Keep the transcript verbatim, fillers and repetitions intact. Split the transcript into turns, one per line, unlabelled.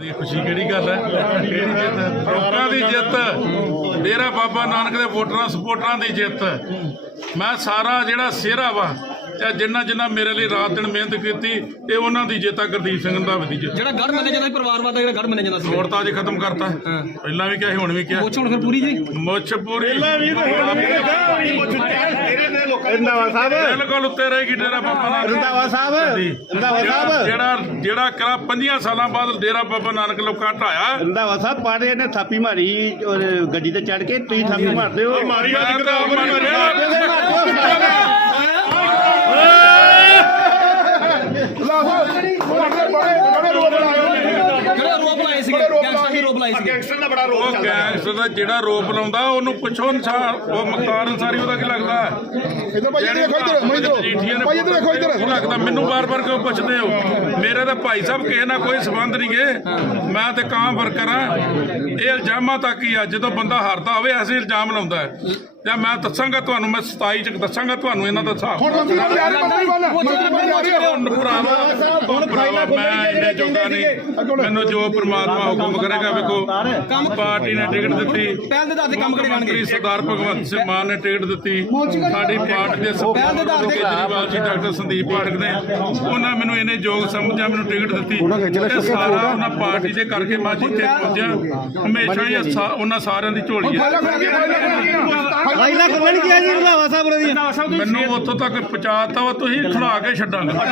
खुशी केड़ी गल है केड़ी जित लोगों की जित डेरा बाबा नानक के वोटरां सपोर्टरां की जित मैं सारा जिहड़ा सेहरा वा चाहे जिन्ना जिन्ना मेरे लिए रात दिन मेहनत की ये उन्हों की जित है गुरदीप सिंह रंधावे की जित
ਜਿਹੜਾ ਗੜ ਮੰਨਿਆ ਜਾਂਦਾ ਸੀ ਪਰਿਵਾਰਵਾਦ ਦਾ ਜਿਹੜਾ ਗੜ ਮੰਨਿਆ ਜਾਂਦਾ ਸੀ
वोट तो अज खत्म करता पहला भी क्या हुण भी क्या
ਪੁੱਛ ਹੁਣ ਫਿਰ ਪੂਰੀ ਜੀ
मुछ पूरी
रंधावा साहब
बिल्कुल उत्ते रहेगी डेरा बाबा नानक
रंधावा साहब रंधावा साहब
ਜਿਹੜਾ ਜਿਹੜਾ ਕਰਾ पंजियां सालां बाद डेरा बाबा नानक लोकां ढाया
रंधावा साहब पारे ने थापी मारी और गड्डी ते चढ़ के तुसीं थापी मारदे हो
मारी
ਜਿਹੜਾ ਰੋਪ ਲਾਏ ਸੀਗੇ ਗੈਂਗਸਟਰ ਦੇ ਰੋਪ ਲਾਏ ਸੀਗੇ
ਉਹ ਗੈਂਗਸਟਰ ਦਾ ਜਿਹੜਾ ਰੋਪ ਲਾਉਂਦਾ ਉਹਨੂੰ ਪੁੱਛੋ ਅਨਸਾਰ ਉਹ ਮੁਖਤਾਰ ਅਨਸਾਰੀ ਉਹਦਾ ਕੀ ਲੱਗਦਾ
ਇਧਰ ਭਾਈ ਇੱਧਰ ਦੇਖੋ ਇੱਧਰ ਮੋਹਿਤ ਭਾਈ ਇੱਧਰ ਦੇਖੋ ਇੱਧਰ
ਲੱਗਦਾ ਮੈਨੂੰ ਬਾਰ-ਬਾਰ ਕਿਉਂ ਪੁੱਛਦੇ ਹੋ ਮੇਰੇ ਤਾਂ ਭਾਈ ਸਾਹਿਬ ਕਿਸੇ ਨਾਲ ਕੋਈ ਸਬੰਧ ਨਹੀਂ ਗੇ ਮੈਂ ਤੇ ਕਾਂ ਵਰਕਰ ਆ ਇਹ ਇਲਜ਼ਾਮਾਂ ਤੱਕ ਹੀ ਆ ਜਦੋਂ ਬੰਦਾ ਹਾਰਦਾ ਹੋਵੇ ਐਸੇ ਇਲਜ਼ਾਮ ਲਾਉਂਦਾ ਹੈ ਜਾਂ ਮੈਂ ਦੱਸਾਂਗਾ ਤੁਹਾਨੂੰ ਮੈਂ ਸਤਾਈ ਚ ਦੱਸਾਂਗਾ ਤੁਹਾਨੂੰ ਇਹਨਾਂ ਦਾ ਹਿਸਾਬ
ਹੁਣ ਮੰਤਰੀ ਬਣ ਜਾ ਰਹੇ ਮੰਤਰੀ ਬਣ ਮੰਤਰੀ ਬਣ ਜਾ ਰਹੇ
ਹੁਣ ਭਰਾਵਾ ਹੁਣ ਭਰਾਵਾ ਮੈਂ ਇੰਨੇ ਜੋਗਾ ਨਹੀਂ ਮੈਨੂੰ ਜੋ ਪ੍ਰਮਾਤਮਾ ਹੁਕਮ ਕਰੇਗਾ ਵੇਖੋ ਪਾਰਟੀ ਨੇ ਟਿਕਟ ਦਿੱਤੀ
ਪਹਿਲ ਦੇ ਆਧਾਰ ਤੇ ਕੰਮ ਕਰੇ ਜਾਣਗੇ
ਮੰਤਰੀ ਸਰਦਾਰ ਭਗਵੰਤ ਸਿੰਘ ਮਾਨ ਨੇ ਟਿਕਟ ਦਿੱਤੀ ਸਾਡੀ ਪਾਰਟੀ ਦੇ ਸਰਦਾਰ ਕੇਜਰੀਵਾਲ ਜੀ ਡਾਕਟਰ ਸੰਦੀਪ ਪਾਠਕ ਨੇ ਉਹਨਾਂ ਮੈਨੂੰ ਇਹਨੇ ਯੋਗ ਸਮਝਿਆ ਮੈਨੂੰ ਟਿਕਟ ਦਿੱਤੀ ਤੇ ਸਾਰਾ ਉਹਨਾਂ ਪਾਰਟੀ ਦੇ ਕਰਕੇ ਮੈਂ ਜਿੱਥੇ ਪਹੁੰਚਿਆ ਹਮੇਸ਼ਾ ਹੀ ਉਹਨਾਂ ਸਾਰਿਆਂ ਦੀ ਝੋਲੀ ਹੈ
ਭਾਈ ਨਾ ਕਮੈਂਟ ਕੀਆ ਜੀ ਰੰਧਾਵਾ ਸਾਹਿਬ ਨੇ
ਮੈਨੂੰ ਉੱਥੋਂ ਤੱਕ ਪਹੁੰਚਾਤਾ ਵਾ ਤੁਸੀਂ ਖੜਾ ਕੇ ਛੱਡਾਂਗੇ